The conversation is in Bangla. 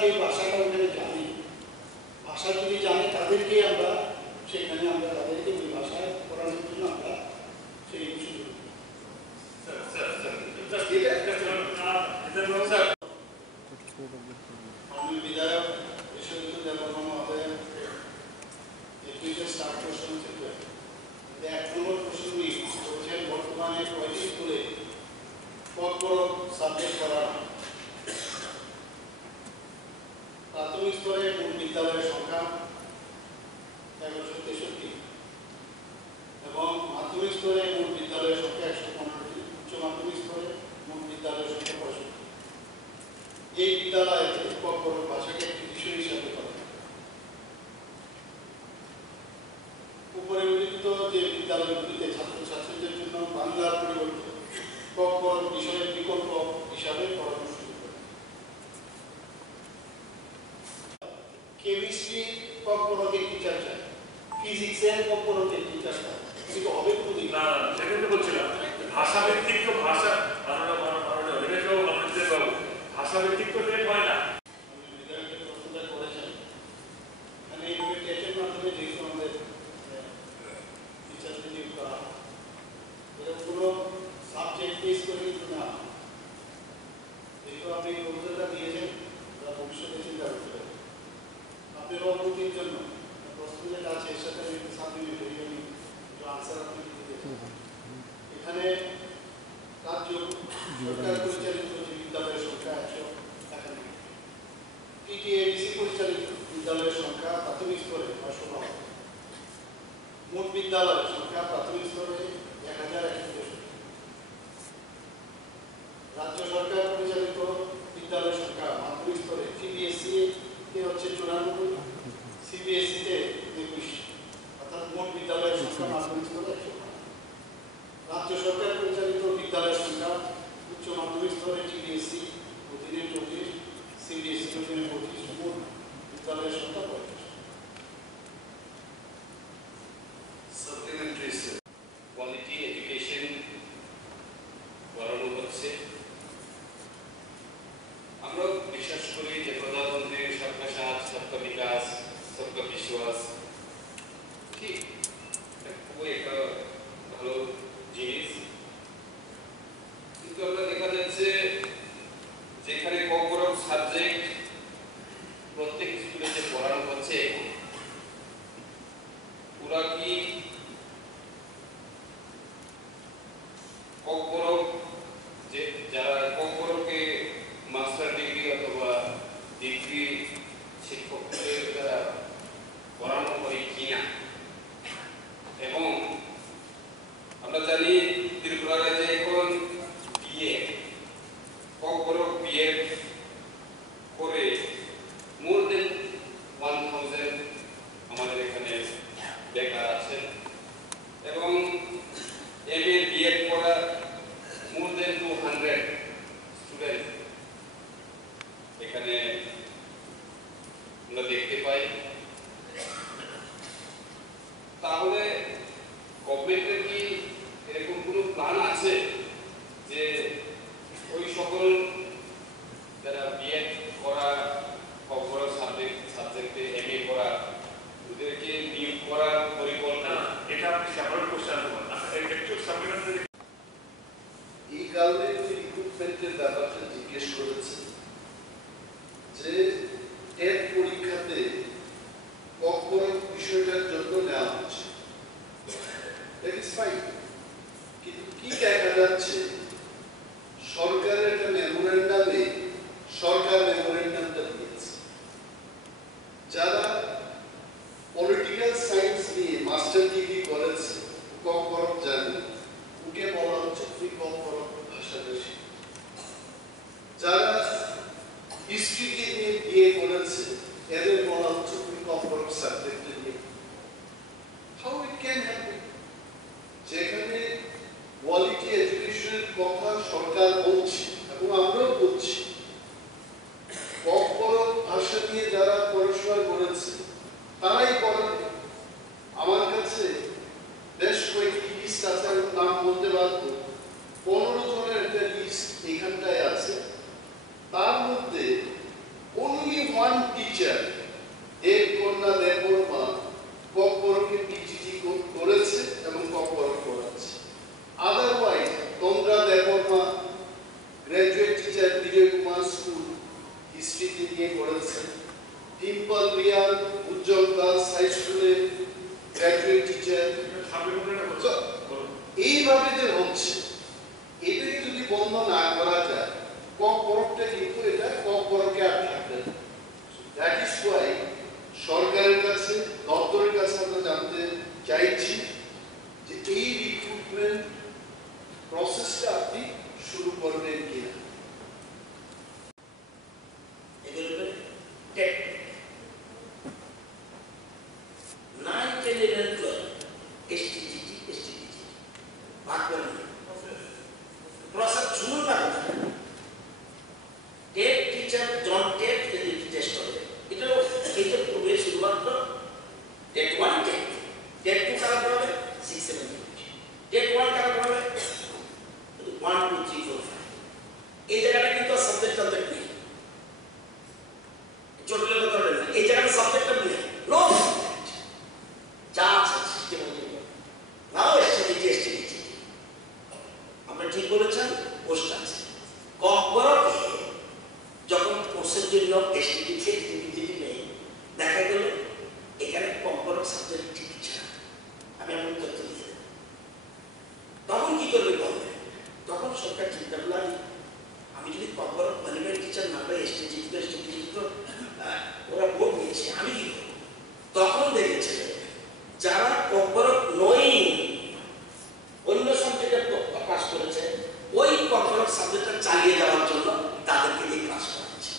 যে ভাষাটা ওখানে জানে, ভাষা যদি জানে তাদেরকে আমরা সেখানে আমরা তাদেরকে ওই ভাষায় পড়ানোর জন্য আমরা সেই সুযোগ আমি বিধায়ক বিশ্বজিৎ দেববর্মা মহোদয়ের স্টার্ট কোশ্চেন থেকে 1 নম্বর প্রশ্ন নিয়ে বলছেন বর্তমানে 5টি স্কুলে কত সাবজেক্ট করানো। প্রাথমিক স্তরে মোট বিদ্যালয়ের সংখ্যা 1163 এবং মাধ্যমিক স্তরে মোট বিদ্যালয়ের সংখ্যা 115টি, উচ্চ মাধ্যমিক স্তরে মোট বিদ্যালয়ের সংখ্যা 65। এই বিদ্যালয়ে কর্কট ভাষাকে একটি বিষয় হিসাবে করা হয়। উপরে উল্লিখিত যে বিদ্যালয়গুলিতে ছাত্রছাত্রীদের জন্য বাংলার পরিবর্তে কর্কট বিষয়ের বিকল্প হিসাবে পড়ানো শুরু করে। কেমিস্ট্রি কর্কটকে টিচার চায়, ফিজিক্সের কর্কটকে টিচার চায়, কিন্তু হবে কোনোদিন না। সেটা তো বলছিলাম ভাষা ভিত্তিক, তো ভাষা ভাষা ভিত্তিক তো ট্রেড হয় না। প্রশ্নটা করেছেন মানে এইভাবে টেটের মাধ্যমে যেহেতু আমাদের টিচারদের নিয়োগ করা হয়, এরকম কোনো সাবজেক্ট বেস করে কিন্তু না। যেহেতু আপনি প্রপোজালটা দিয়েছেন, তারা ভবিষ্যতে চিন্তা করতে পারে আপনার অবগতির জন্য প্রশ্ন যেটা আছে এর সাথে একটু সাবমিট হয়ে আমি একটু আনসার আপনি দিতে দিয়েছেন। এখানে রাজ্য সরকার পরিচালিত যে বিদ্যালয়ের সংখ্যা 191, টিটিএডিসি পরিচালিত বিদ্যালয়ের সংখ্যা প্রাথমিক স্তরে 509, মোট বিদ্যালয়ের সংখ্যা প্রাথমিক স্তরে 1061। রাজ্য সরকার পরিচালিত বিদ্যালয়ের সংখ্যা মাধ্যমিক স্তরে সিবিএসসি তে হচ্ছে 94, সিবিএসসি তে 21, অর্থাৎ মোট বিদ্যালয়ের সংখ্যা মাধ্যমিক স্তরে 105। রাজ্য সরকার পরিচালিত বিদ্যালয়ের সংখ্যা উচ্চ মাধ্যমিক স্তরে টিডিএসসি অধীনে 24, সিবিএসসি অধীনে 25, মোট বিদ্যালয়ের সংখ্যা 35। সাপ্লিমেন্টারি কোয়ালিটি এডুকেশন করানো হচ্ছে। আমরা বিশ্বাস করি যে প্রধানমন্ত্রীর সবকা সাথ সবকা বিকাশ সবকা বিশ্বাস ঠিক খুবই একটা ভালো জিনিস, কিন্তু আমরা দেখা যাচ্ছে যেখানে কম সাবজেক্ট প্রত্যেক স্কুলে যে পড়ানো হচ্ছে ওরা কি যে যারা কমকে মাস্টার ডিগ্রি অথবা ডিগ্রি শিক্ষকদের দ্বারা পড়ানো হয় কিনা। এবং আমরা জানি ত্রিপুরার যে এখন বিএ বিএ করে মোর দেন 1000 আমাদের এখানে বেকার আছেন, এবং এমএ বিএড করা মোর দেন 200 স্টুডেন্ট এখানে আমরা দেখতে পাই। তাহলে গভর্নমেন্টের কি এরকম কোনো প্ল্যান আছে যে ওই সকল যারা বিএড করা কম সাবজেক্টে এমএ করা ওদেরকে নিয়োগ করার পরিকল্পনা? এটা আপনি সেপারেট কোশ্চেন করুন। একটু সাপ্লিমেন্টারি এই কারণে রিক্রুটমেন্টের ব্যাপারটা জিজ্ঞেস করেছে যে টেট পরীক্ষাতে কখন বিষয়টার জন্য নেওয়া হচ্ছে, দ্যাট ইজ ফাইন। কিন্তু কি দেখা যাচ্ছে সরকারের একটা মেমোরেন্ডামে সরকার মেমোরেন্ডামটা দিয়েছে যারা পলিটিক্যাল সায়েন্স নিয়ে মাস্টার ডিগ্রি করেছে কম জানে ওকে বলা হচ্ছে তুই কম ভাষাটা শিখ। যারা হিস্ট্রিকে নিয়ে বিয়ে করেছে এদের বলা হচ্ছে তুই কম সাবজেক্টে নিয়ে। How it can happen? যেখানে কোয়ালিটি এডুকেশনের কথা সরকার বলছে এবং আমরাও বলছি, কম ভাষা নিয়ে যারা পড়াশোনা করেছে তারাই করেন। আমার কাছে বেশ কয়েকটি লিস্ট আছে, আমি নাম বলতে পারবো, 15 জনের একটা লিস্ট এখানটায় আছে। তার মধ্যে অনলি এসটিজিতে নিয়ে পড়েছেন, ডিম্পল রিয়ান উজ্জ্বল দাস হাই স্কুলে গ্র্যাজুয়েট টিচার। এইভাবে যে হচ্ছে, এটাকে যদি বন্ধ না করা যায়, কম পরকটা কিন্তু এটা কম পরকে আর থাকবে না। দ্যাট ইজ ওয়াই সরকারের কাছে, দপ্তরের কাছে আমরা জানতে চাইছি যে এই রিক্রুটমেন্ট প্রসেসটা আপনি শুরু করবেন কিনা। চালিয়ে যাওয়ার জন্য তাদেরকে দিয়ে ক্লাস করা হচ্ছে।